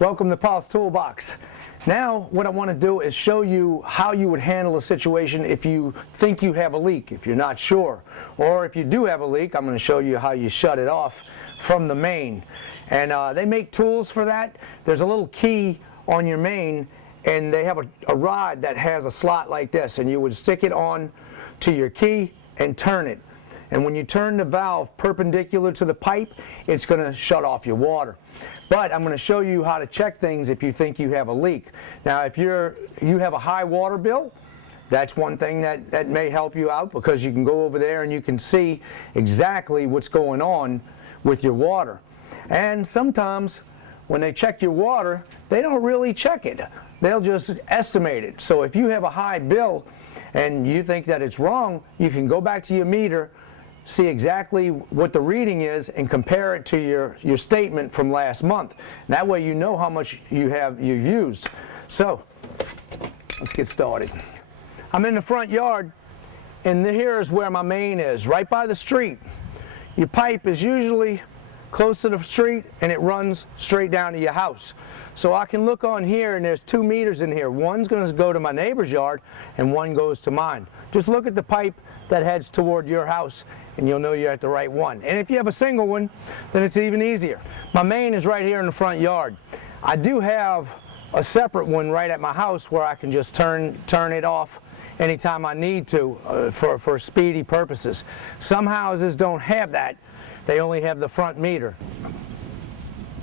Welcome to Paulstoolbox. Now what I want to do is show you how you would handle a situation if you think you have a leak, if you're not sure. Or if you do have a leak, I'm going to show you how you shut it off from the main. And they make tools for that. There's a little key on your main, and they have a rod that has a slot like this, and you would stick it on to your key and turn it. And when you turn the valve perpendicular to the pipe, it's going to shut off your water. But I'm going to show you how to check things if you think you have a leak. Now, if you have a high water bill, that's one thing that may help you out, because you can go over there and you can see exactly what's going on with your water. And sometimes when they check your water, they don't really check it. They'll just estimate it. So if you have a high bill and you think that it's wrong, you can go back to your meter, see exactly what the reading is, and compare it to your statement from last month. That way you know how much you've used. So let's get started. I'm in the front yard, and here is where my main is, right by the street. Your pipe is usually close to the street, and it runs straight down to your house. So I can look on here, and there's 2 meters in here. One's going to go to my neighbor's yard, and one goes to mine. Just look at the pipe that heads toward your house, and you'll know you're at the right one. And if you have a single one, then it's even easier. My main is right here in the front yard. I do have a separate one right at my house where I can just turn it off anytime I need to for speedy purposes. Some houses don't have that. They only have the front meter.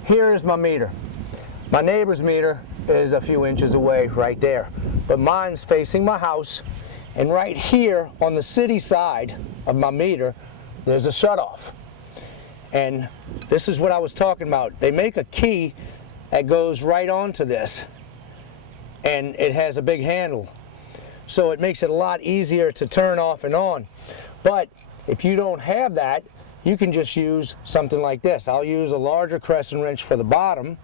Here is my meter. My neighbor's meter is a few inches away right there, but mine's facing my house, and right here on the city side of my meter there's a shutoff. And this is what I was talking about. They make a key that goes right onto this, and it has a big handle, so it makes it a lot easier to turn off and on. But if you don't have that, you can just use something like this. I'll use a larger crescent wrench for the bottom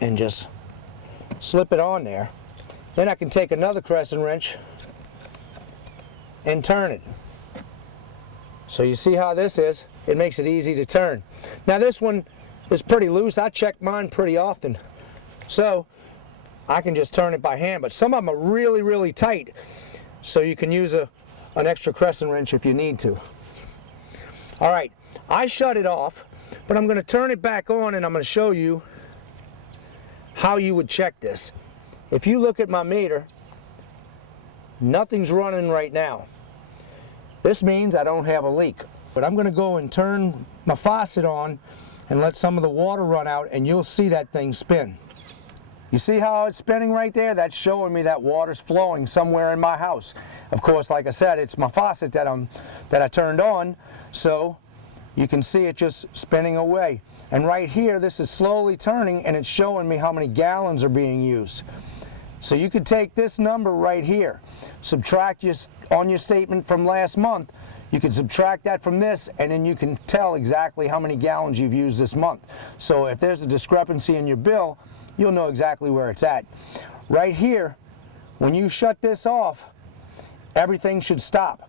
and just slip it on there. Then I can take another crescent wrench and turn it. So you see how this is? It makes it easy to turn. Now this one is pretty loose. I check mine pretty often, so I can just turn it by hand. But some of them are really, really tight, so you can use an extra crescent wrench if you need to. All right, I shut it off, but I'm going to turn it back on, and I'm going to show you how you would check this. If you look at my meter, nothing's running right now. This means I don't have a leak. But I'm going to go and turn my faucet on and let some of the water run out, and you'll see that thing spin. You see how it's spinning right there? That's showing me that water's flowing somewhere in my house. Of course, like I said, it's my faucet that I turned on, so you can see it just spinning away. And right here, this is slowly turning, and it's showing me how many gallons are being used. So you could take this number right here, subtract on your statement from last month, you can subtract that from this, and then you can tell exactly how many gallons you've used this month. So if there's a discrepancy in your bill, you'll know exactly where it's at. Right here, when you shut this off, everything should stop.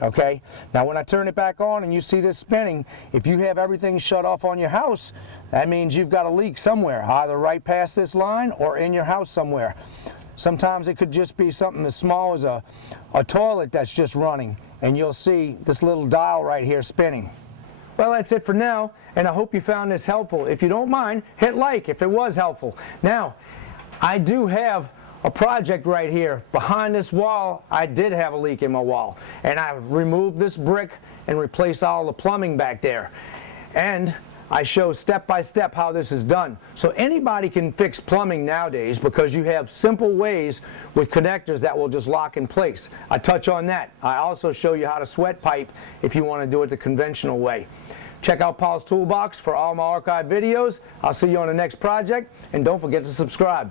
Okay? Now when I turn it back on and you see this spinning, if you have everything shut off on your house, that means you've got a leak somewhere, either right past this line or in your house somewhere. Sometimes it could just be something as small as a toilet that's just running, and you'll see this little dial right here spinning. Well, that's it for now, and I hope you found this helpful. If you don't mind, hit like if it was helpful. Now, I do have a project right here. Behind this wall, I did have a leak in my wall, and I removed this brick and replaced all the plumbing back there. And I show step by step how this is done. So anybody can fix plumbing nowadays, because you have simple ways with connectors that will just lock in place. I touch on that. I also show you how to sweat pipe if you want to do it the conventional way. Check out Paul's Toolbox for all my archive videos. I'll see you on the next project, and don't forget to subscribe.